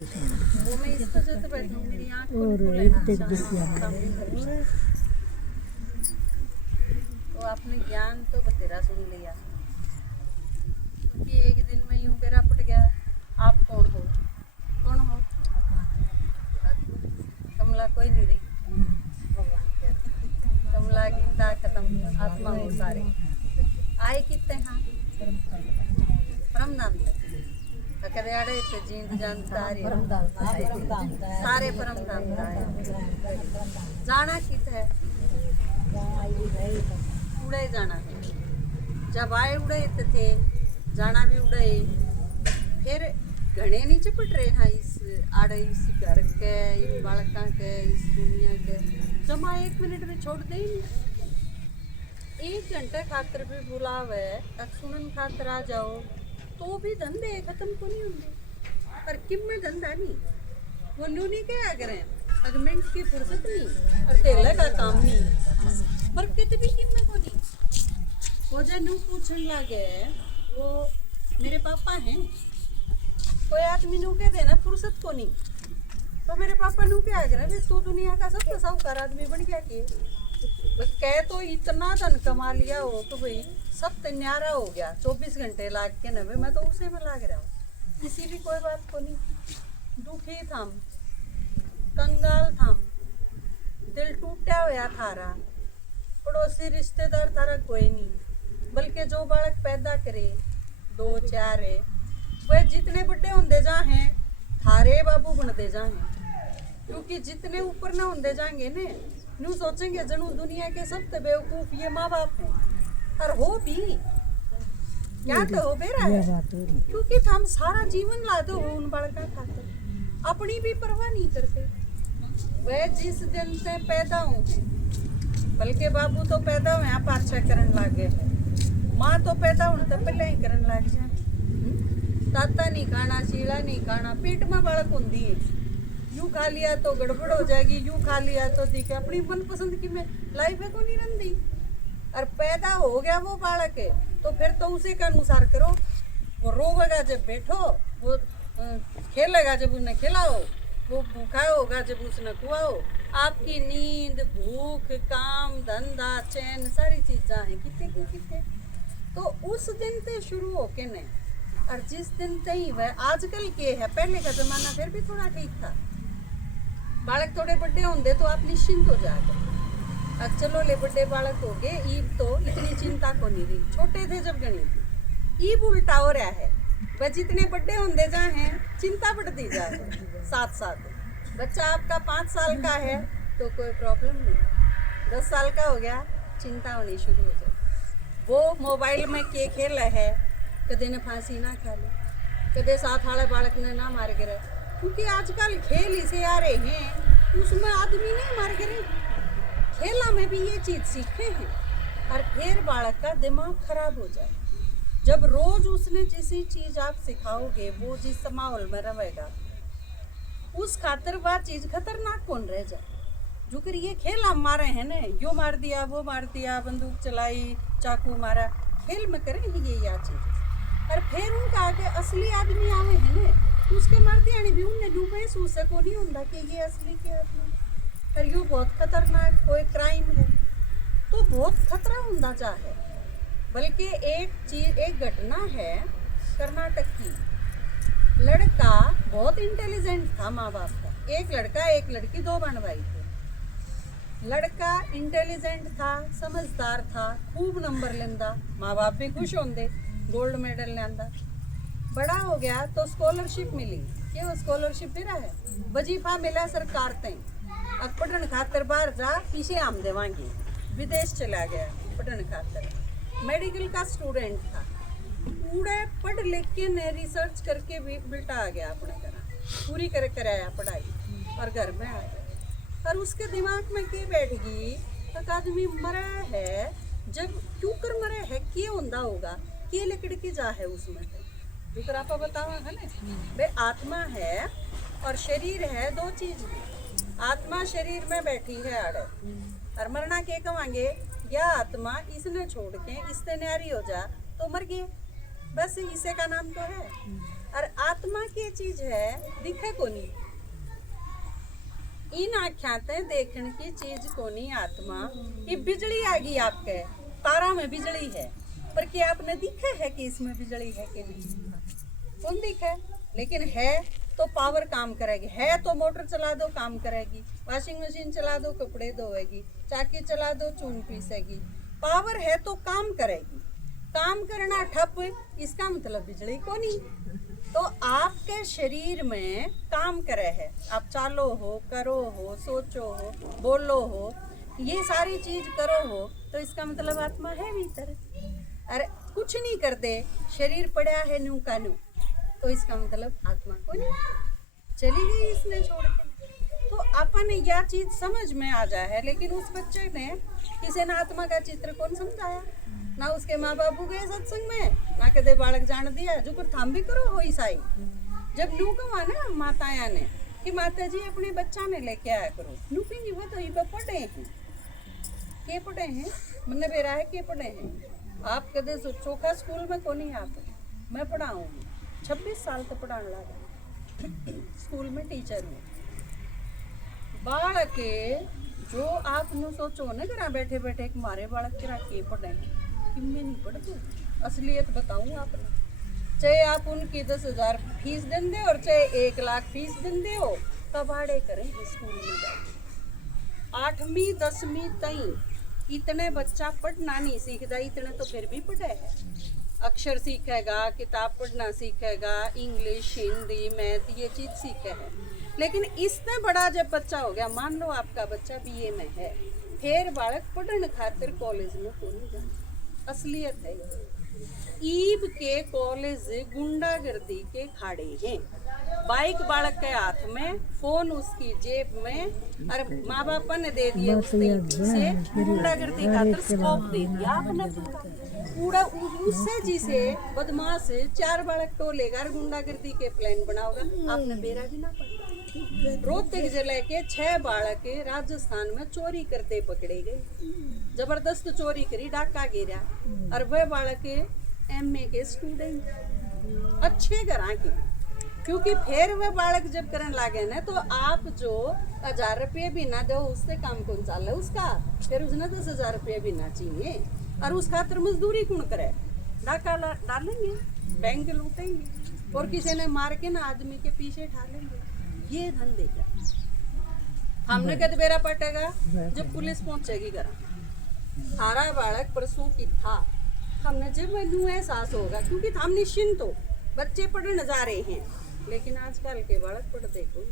वो मैं इस वजह से बैठूंगी आँख और खुली एक ना टेक अच्छा, देखिए तो आपने ज्ञान तो बतेरा सुन लिया कि एक दिन में यूं बेरा पट गया। आप कौन हो? कौन हो? कमला कोई नहीं रही। भगवान क्या कमला गीता खत्म, आत्मा हो सारे आए कितने हाँ परम धाम कदे आड़े ते जींद जानता सारे परम धाम का है। जाना कित है उड़े जाना है। जब आए उड़े थे जाना भी उड़े। फिर घने नहीं चिपट रहे हैं इस आड़े इस घर के इन बालका के इस दुनिया के जमा 1 मिनट में छोड़ दे ही नहीं। 1 घंटे खातर भी बुलावे सुनन खातर आ जाओ तो भी धंधे खत्म को नहीं होंगे। पर किम में धंधा नहीं वो न्यू नहीं क्या करें अगमेंट की फुर्सत नहीं और तेल का काम नहीं पर कित भी किम में को नहीं। वो जो न्यू पूछने लगे वो मेरे पापा हैं। कोई आदमी न्यू कह देना फुर्सत को नहीं तो मेरे पापा न्यू क्या करें तू दुनिया का सबसे साहूकार आदमी बन गया कि कह तो इतना धन कमा लिया हो तो भाई सब तैयारा हो गया 24 घंटे लाग के नवे मैं तो उसे में लाग रहा हूँ। किसी भी कोई बात को नहीं दुखी था कंगाल था दिल टूटा हुआ थारा पड़ोसी रिश्तेदार थारा कोई नहीं बल्कि जो बालक पैदा करे 2 4 है वह जितने बड़े होंदे जा हैं थारे बाबू बनते जा हैं क्योंकि जितने ऊपर ना होंदे जाएंगे ने न्यू सोचेंगे जनू दुनिया के सब बेवकूफ ये माँ बाप है और हो भी क्या तो हो बेरा है क्योंकि हम सारा जीवन लाते हो उन बालका खातर अपनी भी परवाह नहीं करते। वह जिस दिन से पैदा हो बल्कि बाबू तो पैदा हुए आप अच्छा करन लागे है माँ तो पैदा होने तो पहले ही करन लाग जाए। ताता नहीं खाना शीला नहीं खाना पेट में बालक होंगी है यूं खा लिया तो गड़बड़ हो जाएगी यूं खा लिया तो दिखे अपनी मनपसंद की में लाइफ है को नहीं रंदी और पैदा हो गया वो बालक है तो फिर तो उसे के अनुसार करो। वो रोवेगा जब बैठो वो खेलेगा जब उन्हें खिलाओ वो भूखा होगा जब उसने खुआओ। आपकी नींद भूख काम धंधा चैन सारी चीज़ें हैं कितने तो उस दिन से शुरू हो के नहीं और जिस दिन तई वह आजकल के है पहले का जमाना फिर भी थोड़ा ठीक था बालक थोड़े बड़े होंगे तो आप निश्चिंत हो जाते। अब चलो ले बड़े बालक हो गए ईब तो इतनी चिंता को नहीं रही छोटे थे जब गणी थी ईब उल्टा हो रहा है वह जितने बड़े होंगे जा हैं चिंता बढ़ती जा है साथ साथ। बच्चा आपका 5 साल का है तो कोई प्रॉब्लम नहीं 10 साल का हो गया चिंता होनी शुरू हो जाए। वो मोबाइल में के खेल है कदे ने फांसी ना खा ले कदे साथ वाले बालक ने ना मार गिरे क्योंकि आजकल खेल इसे आ रहे हैं उसमें आदमी नहीं मार गिरे खेला में भी ये चीज़ सीखे हैं और फिर बालक का दिमाग खराब हो जाए। जब रोज उसने जिसी चीज़ आप सिखाओगे वो जिस माहौल में रहेगा उस खातर वह चीज़ खतरनाक कौन रह जाए जो कर ये खेल हम मारे हैं ना यो मार दिया वो मार दिया बंदूक चलाई चाकू मारा खेल में करें ये या चीज़ और फिर उनका आगे असली आदमी आवे है ना उसके मर दिया भी उन्हें डूबे महसूस को नहीं होता कि ये असली के आदमी और यो बहुत खतरनाक कोई क्राइम है तो बहुत खतरा होता चाहे। बल्कि एक घटना है कर्नाटक की लड़का बहुत इंटेलिजेंट था माँ बाप का एक लड़का एक लड़की 2 बहन भाई थे। लड़का इंटेलिजेंट था समझदार था खूब नंबर लेंदा माँ बाप भी खुश होंगे गोल्ड मेडल लेंदा। बड़ा हो गया तो स्कॉलरशिप मिली कि वो स्कॉलरशिप भी रहा है वजीफा मिला सरकार तय अब पढ़न खातर बाहर जा इसे आम देवांगी विदेश चला गया पढ़न खातर मेडिकल का स्टूडेंट था पूरे पढ़ लिख के ने रिसर्च करके भी बिल्टा आ गया अपने तरह पूरी कर कराया पढ़ाई और घर में आ गया और उसके दिमाग में क्या बैठ गई तक आदमी मरा है जब क्यों कर मरा है क्या होंदा होगा क्या लकड़ की जा है उसमें जो कर आप बताओ है ना भाई आत्मा है और शरीर है 2 चीज आत्मा शरीर में बैठी है आड़े और मरना के कमांगे या आत्मा इसने छोड़ के इससे न्यारी हो जा तो मर गए बस इसे का नाम तो है। और आत्मा की चीज है दिखे कोनी, इन आख्याते देखने की चीज कोनी आत्मा। ये बिजली आ गई आपके तारा में बिजली है, पर क्या आपने दिखा है कि इसमें बिजली है कि नहीं? कौन दिखे? लेकिन है तो पावर काम करेगी, है तो मोटर चला दो काम करेगी, वॉशिंग मशीन चला दो कपड़े धोएगी, चाकी चला दो चून पीसेगी। पावर है तो काम करेगी, काम करना ठप, इसका मतलब बिजली को नहीं। तो आपके शरीर में काम करे है, आप चालो हो, करो हो, सोचो हो, बोलो हो, ये सारी चीज करो हो, तो इसका मतलब आत्मा है भीतर। अरे कुछ नहीं करते, शरीर पड़ा है नू का नू, तो इसका मतलब आत्मा को नहीं, चली गई इसने छोड़ के। तो अपन यह चीज समझ में आ जाए है, लेकिन उस बच्चे ने किसी ने आत्मा का चित्र कौन समझाया? ना उसके माँ बापू गए सत्संग में, ना कदे बालक जान दिया जो कर थाम भी करो हो ईसाई। जब नू कहा ना माताया ने कि माता जी अपने बच्चा ने लेके आया करो, नू कहेंगी वो तो ये पढ़े हैं, के पढ़े हैं, मन बेरा है के पढ़े हैं। आप कदे चोखा स्कूल में को नहीं आते, मैं पढ़ाऊंगी 26 साल तक पढ़ाने लगा स्कूल में टीचर हूँ। बालक जो आप नु सोचो ना घर बैठे बैठे हमारे बालक करा के पढ़े कि मैं नहीं पढ़ते, असलियत बताऊँ आपने, चाहे आप उनकी 10,000 फीस दिन दे और चाहे 1 लाख फीस दिन दे हो, कबाड़े करें स्कूल में जाए। 8वीं 10वीं तई इतने बच्चा पढ़ना नहीं सीखता, इतने तो फिर भी पढ़े है, अक्षर सीखेगा, किताब पढ़ना सीखेगा, इंग्लिश हिंदी मैथ ये चीज़ सीखे है। लेकिन इससे बड़ा जब बच्चा हो गया, मान लो आपका बच्चा BA में है, फिर बालक पढ़ने खातिर कॉलेज में को नहीं जाना, असलियत है। ईब के कॉलेज गुंडागर्दी के खाड़े हैं, बाइक बालक के हाथ में, फोन उसकी जेब में, और माँ बाप ने दे दिए उससे गुंडागर्दी खातिर स्कोप दे दिया आपने पूरा उससे जिसे बदमाश 4 बालक तो लेकर गुंडागर्दी के प्लान बनाओगा, आपने बेरा भी ना पड़ा। रोहतक जिले के 6 बालक राजस्थान में चोरी करते पकड़े गए, जबरदस्त चोरी करी, डाका गिरा, और वह बालक MA के स्टूडेंट अच्छे घर के, क्योंकि फिर वह बालक जब करने लगे ना, तो आप जो 1000 रुपये भी ना दो उससे काम कौन चाले उसका, फिर उसने 10,000 रुपये भी ना चाहिए, और उस खातिर मजदूरी कौन करे, डाका डालेंगे, बैंक लूटेंगे, और किसी ने मार के ना आदमी के पीछे ढालेंगे, ये धंधे का। हमने कद बेरा पटेगा जब पुलिस पहुंचेगी घर, सारा बालक परसों की था, हमने जब मैनू एहसास होगा, क्योंकि हम निश्चिंत हो बच्चे पढ़ने जा रहे हैं, लेकिन आजकल के बालक पढ़ते को।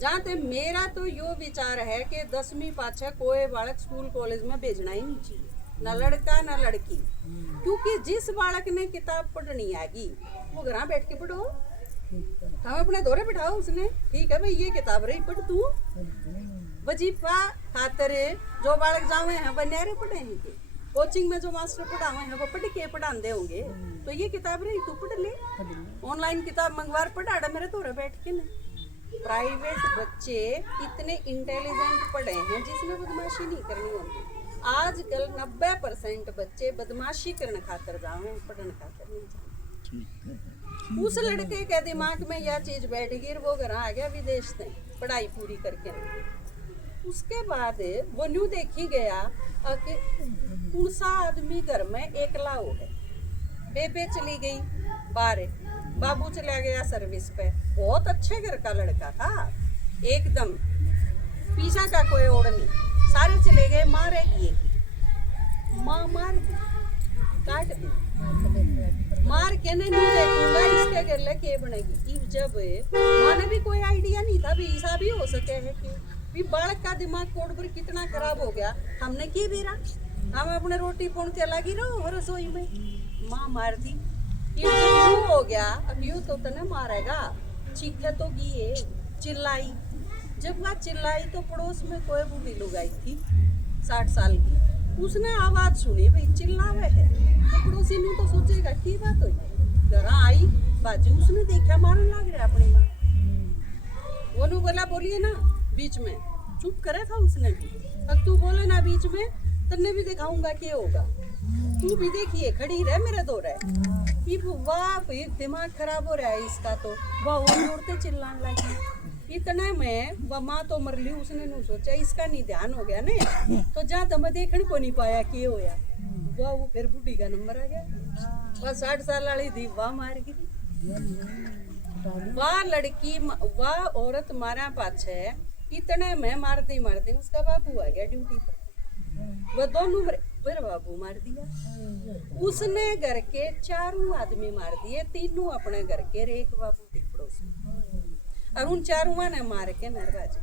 जहाँ तक मेरा तो यो विचार है कि 10वीं पाछे कोई बालक स्कूल कॉलेज में भेजना ही नहीं चाहिए, ना लड़का ना लड़की, क्योंकि जिस बालक ने किताब पढ़नी आएगी वो घर बैठ के पढ़ो, हम अपने दौरे बिठाओ उसने, ठीक है भाई ये किताब रही पढ़ तू, वजीफा खातर जो बालक जावे हैं वह न्यारे पढ़े हैं, कोचिंग में जो मास्टर पढ़ावे हैं वो पढ़ के पढ़ाते होंगे, तो ये किताब रही तू पढ़ ले, ऑनलाइन किताब मंगवा पढ़ा मेरे दौरे बैठ के ना। प्राइवेट बच्चे इतने इंटेलिजेंट पढ़े हैं जिसमें बदमाशी नहीं करनी होती। आजकल 90% बच्चे बदमाशी करने खातर जावे, पढ़ने खातर नहीं जावे। उस लड़के के दिमाग में यह चीज बैठ गई, वो घर आ गया विदेश से पढ़ाई पूरी करके। उसके बाद वो न्यू देखी गया कि कौन-सा आदमी घर में एकला हो है, बेबे चली गई बाहर, बाबू चला गया सर्विस पे, बहुत अच्छे घर का लड़का था, एकदम पीछा का कोई ओढ़ नहीं, सारे चले गए, माँ रह गई, माँ मार काट दी, मार के नहीं देखूंगा इसके गले के बनेगी। जब माँ ने भी कोई आइडिया नहीं था भी ऐसा भी हो सके है कि भी बालक का दिमाग कोड पर कितना खराब हो गया, हमने की बेरा, हम अपने रोटी पोन के लगी रहो रसोई में, माँ मार दी। ये जो हो गया, अब यूं तो तने मारेगा, चीखे तो गिए, चिल्लाई, जब वह चिल्लाई तो पड़ोस में कोई बूढ़ी लोग आई थी 60 साल की, उसने आवाज सुनी भाई चिल्लावे है, तो पड़ोसी ने तो सोचेगा की बात हुई, घर आई बाजू, उसने देखा मारने लग रहा अपनी माँ, वो नु बोला बोलिए ना बीच में, चुप करे था उसने भी, अब तू बोले ना बीच में तन्ने भी दिखाऊंगा क्या होगा, तू भी देखिए खड़ी रह मेरे दो रह, इब वाह भाई दिमाग खराब हो रहा है इसका, तो वह और जोड़ते चिल्लाने लगी। इतने में वह माँ तो मर ली, उसने नहीं सोचा इसका नहीं ध्यान हो गया ने, तो जहाँ तब देखने को नहीं पाया कि होया वो फिर बुढ़ी का नंबर आ गया। वह 60 साल वाली थी, वह मार गई। वह लड़की वह औरत मारा पाछे, इतने में मारती मारती उसका बाबू आ गया ड्यूटी पर। वह दोनों फिर बाबू मार दिया। उसने घर के 4 आदमी मार दिए, 3 अपने घर के, एक बाबू थी पड़ोस में, और उन 4 ने मार के नरवाजे।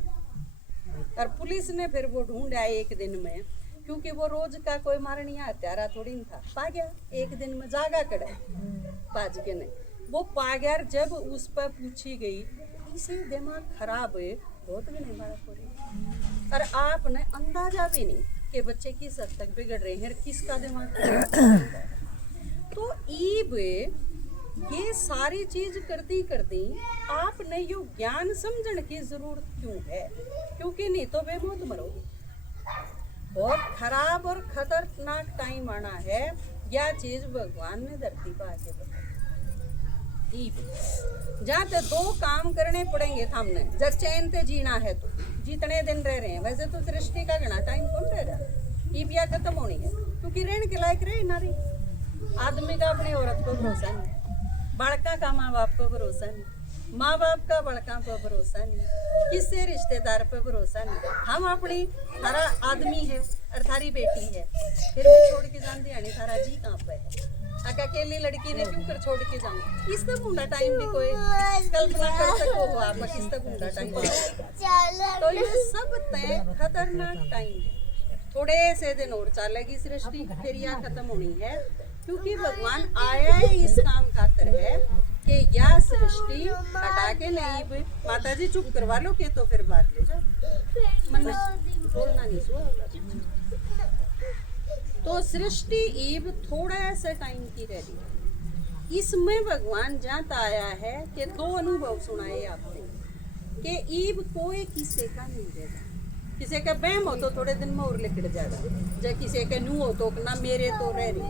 और पुलिस ने फिर वो ढूंढा एक दिन में, क्योंकि वो रोज का कोई मारनिया हत्यारा थोड़ी न था, पा गया एक दिन में, जागा कड़े पाज के नहीं वो पा गया। जब उस पर पूछी गई, इसे दिमाग खराब है, बहुत भी नहीं बात हो रही, और आपने अंदाजा भी नहीं कि बच्चे किस हद तक बिगड़ रहे हैं, किसका दिमाग खराब। तो ईब ये सारी चीज करती करती आपने यो ज्ञान समझने की जरूरत क्यों है, क्योंकि नहीं तो बेमौत मरोगे। बहुत खराब और खतरनाक टाइम आना है, यह चीज भगवान ने धरती पर आके बताई। जहाँ तो 2 काम करने पड़ेंगे हमने, जब चैन से जीना है तो जितने दिन रह रहे हैं, वैसे तो सृष्टि का घना टाइम कौन रह रहा, ईबिया खत्म होनी है, क्योंकि रहने के लायक रहे ना रही। आदमी का अपनी औरत को भरोसा नहीं, बालका का माँ बाप को भरोसा नहीं, माँ बाप का बड़का पर भरोसा नहीं, किससे रिश्तेदार पर भरोसा नहीं। हम अपनी थारा आदमी है और थारी बेटी है, फिर भी छोड़ के जानते हैं थारा जी कहाँ पे है, अकेली लड़की ने क्यों कर छोड़ के जाऊँ। इस तक ऊंडा टाइम भी कोई कल्पना कर सको हो आप, इस तक ऊंडा टाइम। तो ये सब तय खतरनाक टाइम है, थोड़े से दिन और चलेगी सृष्टि, फिर यह खत्म होनी है, क्योंकि भगवान आया है इस काम खातर है कि यह सृष्टि हटा के नहीं भी माता जी चुप करवा लो के तो फिर बाहर ले जाओ, मन बोलना नहीं सुना। तो सृष्टि ईब थोड़ा ऐसा टाइम की रह रही, इसमें भगवान जानता आया है कि 2 अनुभव सुनाए आपने कि ईब कोई किसी का नहीं देगा, किसी का बहम हो तो थोड़े दिन में और लिकड़ जाएगा, जब किसी का नू हो तो ना मेरे तो रह रही,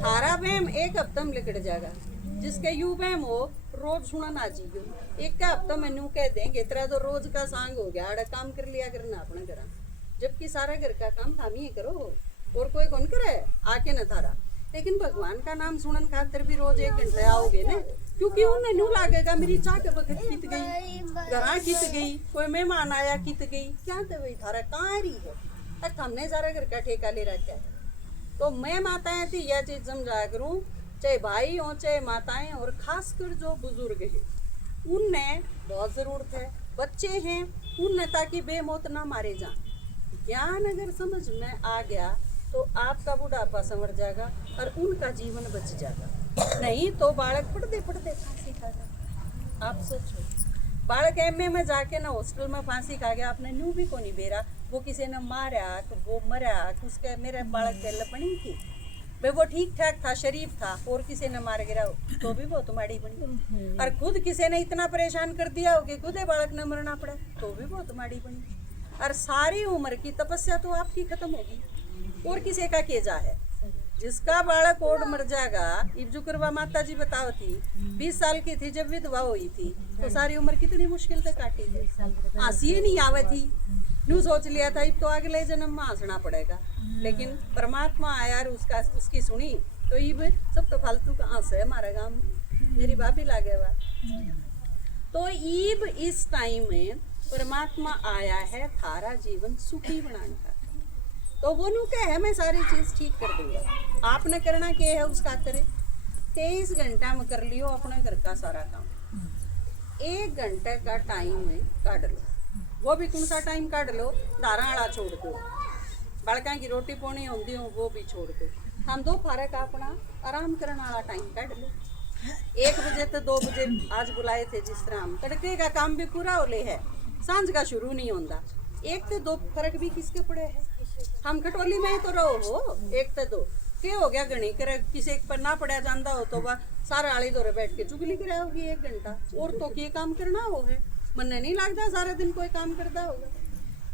थारा बहम 1 हफ्ता में लिकड़ जाएगा, जिसके यू बहम हो रोज सुना ना जीओ, 1 हफ्ता में नू कह देंगे तेरा तो रोज का सांग हो गया, आड़ा काम कर लिया करना अपना घर, जबकि सारा घर का काम थामी करो और कोई कौन करे आके न थारा। लेकिन भगवान का नाम सुनन खातिर भी रोज 1 घंटे आओगे ना, क्योंकि उन्हें न्यू लागेगा मेरी चाह के बखत कित गई, घरा कित गई, कोई मेहमान आया कित गई, क्या तो वही थारा कहाँ रही है, तक हमने सारा घर का ठेका ले रखा है। तो मैं माताएं थी यह चीज समझा करूँ, चाहे भाई हो चाहे माताएं, और खासकर जो बुजुर्ग है उनने बहुत जरूरत है, बच्चे हैं उनने ताकि बेमौत ना मारे जाए। ज्ञान अगर समझ में आ गया तो आपका बुढ़ापा संवर जाएगा और उनका जीवन बच जाएगा, नहीं तो बालक पढ़ते पढ़ते फांसी खा जाए। आप सोचो, बालक एमए में जाके ना हॉस्टल में फांसी खा गया, आपने न्यू भी को नहीं बेरा, वो किसी ने मारा वो मरा, उसके मेरे बालक के लपड़ी थी भाई, वो ठीक ठाक था, शरीफ था, और किसी ने मार गिरा तो भी वो तुम्हारी बनी, और खुद किसी ने इतना परेशान कर दिया हो कि खुद बालक ने मरना पड़ा तो भी वो तुम्हारी बनी, और सारी उम्र की तपस्या तो आपकी खत्म होगी, और किसी का केजा है। जिसका बालक ओड मर जाएगा, इब्जुकरवा माता जी बताओ थी 20 साल की थी जब विधवा हुई थी, तो सारी उम्र कितनी मुश्किल से काटी है, हंसी नहीं आवे थी, न्यू सोच लिया था अब तो अगले जन्म में हंसना पड़ेगा, लेकिन परमात्मा आया और उसकी सुनी तो इब सब तो फालतू का हंस है हमारा गाँव, मेरी भाभी लागे हुआ। तो इब इस टाइम में परमात्मा आया है थारा जीवन सुखी बनाने का, तो वो नु क्या है मैं सारी चीज ठीक कर दूंगा, आपने करना क्या है उसका करे, 23 घंटा में कर लियो अपने घर का सारा काम, 1 घंटे का टाइम में काट लो, वो भी कौन सा टाइम काट लो, धाराड़ा छोड़ दो, बड़का की रोटी पानी होती हो वो भी छोड़ दो, हम 2 फारक अपना आराम करने वाला टाइम काट लो। 1 बजे तो 2 बजे आज बुलाए थे, जिस तरह हम तड़के का काम भी पूरा हो ले है, सांझ का शुरू नहीं होता, 1 से 2 फर्क भी किसके पड़े है, हम खटोली में ही तो रहो हो, 1 से 2 क्या हो गया, गणी करे किसी पर ना पड़ा जाता हो तो वह सारा आली दौरे बैठ के चुगली करा होगी 1 घंटा, और तो क्या काम करना हो है, मन नहीं लगता सारा दिन कोई काम करता होगा।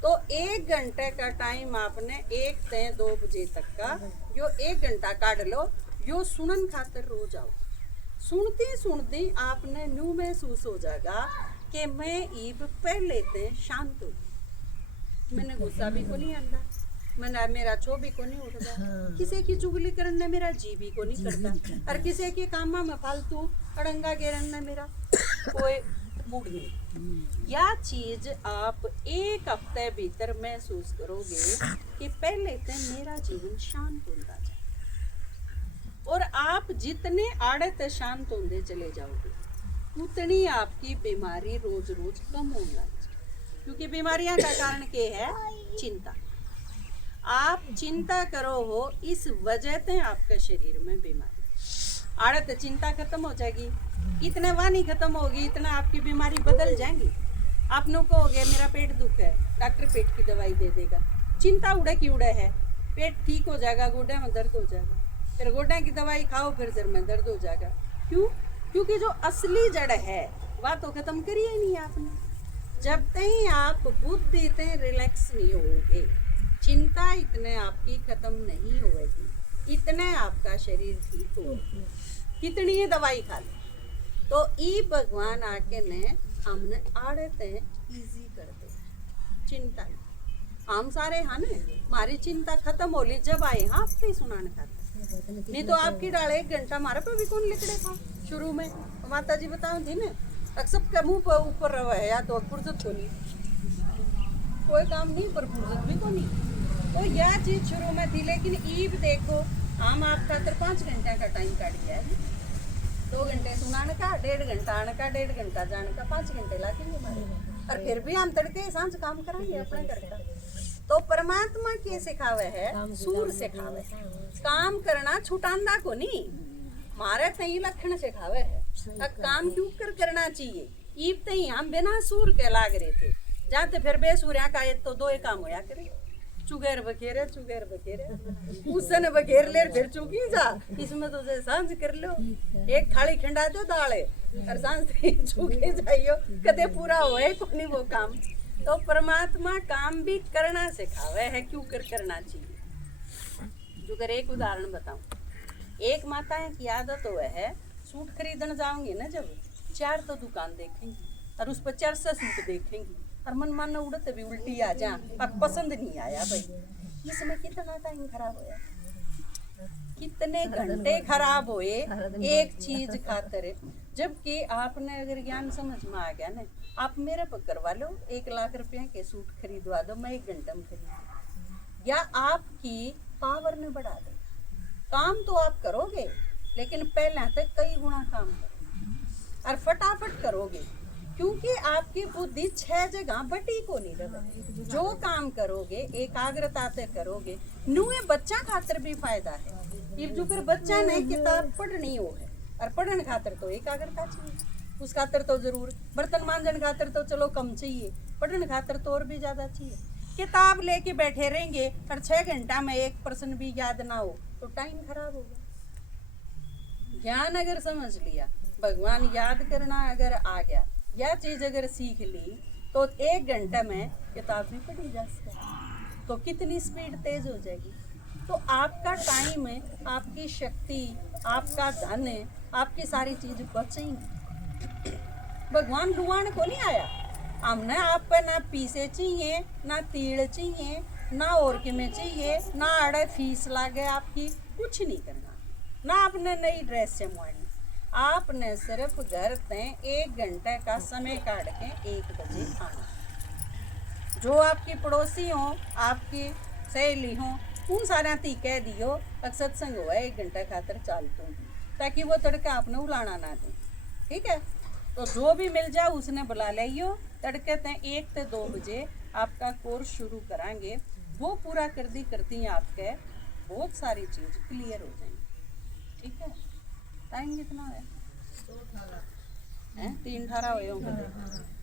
तो 1 घंटे का टाइम आपने 1 से 2 बजे तक का जो 1 घंटा काट लो, यो सुनन खातर रोज आओ। सुनती सुनती आपने न्यू महसूस हो जाएगा कि मैं ईब पहले ते शांत हो, मैंने गुस्सा भी को नहीं आंदा, मैंने मेरा छो भी को नहीं उठता, किसी की चुगली करने मेरा जी भी को नहीं करता, और किसी के काम में फालतू अड़ंगा गिरने मेरा कोई मूड नहीं। यह चीज आप एक हफ्ते भीतर महसूस करोगे कि पहले तो मेरा जीवन शांत होता जाए, और आप जितने आड़े शांत होते चले जाओगे उतनी आपकी बीमारी रोज रोज कम होने लगी, क्योंकि बीमारियां का कारण क्या है? चिंता। आप चिंता करो हो, इस वजह से आपके शरीर में बीमारी। आड़त चिंता खत्म हो जाएगी, इतने वानी खत्म होगी, इतना आपकी बीमारी बदल जाएंगी। आप नु कहोगे मेरा पेट दुख है, डॉक्टर पेट की दवाई दे देगा, चिंता उड़े की उड़े है, पेट ठीक हो जाएगा, गोडे में दर्द हो जाएगा, फिर गोडे की दवाई खाओ, फिर सिर में दर्द हो जाएगा। क्यों? क्योंकि जो असली जड़ है वह तो खत्म करी ही नहीं आपने। जब तक आप बुद्धि से रिलैक्स नहीं होगे, चिंता इतने आपकी खत्म नहीं होगी, इतने आपका शरीर ठीक होगा, कितनी ही दवाई खा ले। तो ई भगवान आके ने हमने आड़े ते इजी कर दे चिंता। हम सारे हाँ ने हमारी चिंता खत्म हो ली जब आए हाँ आपसे ही सुनाने खाते, नहीं तो आपकी डाल 1 घंटा हमारे पे भी कौन लिखड़े था शुरू में। माता जी बताओ थी ना, सबका मुंह पर ऊपर रहा है या तो फुर्सत को नहीं, कोई काम नहीं पर फुर्सत भी को नहीं। तो यह चीज शुरू में थी, लेकिन ईब देखो हम आप खातर 5 घंटे का टाइम काट गया है, 2 घंटे सुनाने का, 1.5 घंटा आने का, 1.5 घंटा जाने का, 5 घंटे लाके हमारे, और फिर भी हम तड़के सांझ काम कराएंगे अपने घर का। तो परमात्मा के सिखावे है, सूर सिखावे है, काम करना छुटांदा को नहीं, मारे तई लक्षण सिखावे है। अब काम क्यों कर करना चाहिए, ईब तई हम बिना सूर के लाग रहे थे, जाते फिर बेसूर्या का ये तो 2 ही काम होया करे, चुगेर बखेरे उसन बखेर ले फिर चुकी जा, इसमें तो सांझ कर लो, एक थाली खिंडा दो दाले और सांझ चुके जाइयो, कदे पूरा होए को नहीं वो काम। तो परमात्मा काम भी करना सिखावे है, क्यों कर करना चाहिए। जो अगर एक उदाहरण बताऊं, एक माता की आदत हो है सूट खरीदने जाऊंगी ना, जब 4 तो दुकान देखेंगी और उस पर 400 सूट देखेंगी और मन उड़ते भी उल्टी आ जा, अब पसंद नहीं आया भाई। इस समय कितना टाइम खराब होया, कितने घंटे खराब हुए एक चीज खातर। जबकि आपने अगर ज्ञान समझ में आ गया ना, आप मेरे पर करवा लो, 1 लाख रुपए के सूट खरीदवा दो, मैं 1 घंटे में खरीद, या आपकी पावर ने बढ़ा दे। काम तो आप करोगे, लेकिन पहले तक कई गुना काम करोगे और फटाफट करोगे, क्योंकि आपकी बुद्धि 6 जगह बटी को नहीं रहे। जो काम करोगे एकाग्रता से करोगे। नुए बच्चा खातर भी फायदा है, इब जो कर बच्चा ने किताब पढ़नी हो है, और पढ़ने खातर तो एकाग्रता चाहिए, उस खातर तो जरूर, बर्तन मांजन खातर तो चलो कम चाहिए, पढ़ने खातर तो और भी ज्यादा चाहिए। किताब लेके बैठे रहेंगे और 6 घंटा में 1% भी याद ना हो तो टाइम खराब होगा। ज्ञान अगर समझ लिया, भगवान याद करना अगर आ गया, यह चीज अगर सीख ली, तो 1 घंटे में किताब भी पढ़ी जा सकती, तो कितनी स्पीड तेज हो जाएगी। तो आपका टाइम है, आपकी शक्ति, आपका धन है, आपकी सारी चीज बचेंगी। भगवान डुआन को नहीं आया, हमने आप पे ना पीसे चाहिए, ना तीड़ चाहिए, ना और कि में चाहिए, ना अड़े फीस लागे आपकी, कुछ नहीं करना, ना आपने नई ड्रेस चमवानी, आपने सिर्फ घर से 1 घंटे का समय काट के 1 बजे आना। जो आपकी पड़ोसी हो, आपकी सहेली हो, उन सारा ती कह दियो सत्संग हुआ 1 घंटा खातर चालतू, ताकि वो तड़का आपने उलाना ना दे, ठीक है। तो जो भी मिल जाए उसने बुला लियो, तड़के ते 1 से 2 बजे आपका कोर्स शुरू कराएंगे। वो पूरा करती आपके बहुत सारी चीज क्लियर हो जाएंगी, ठीक है। टाइम कितना है? 3:18 हुए होंगे।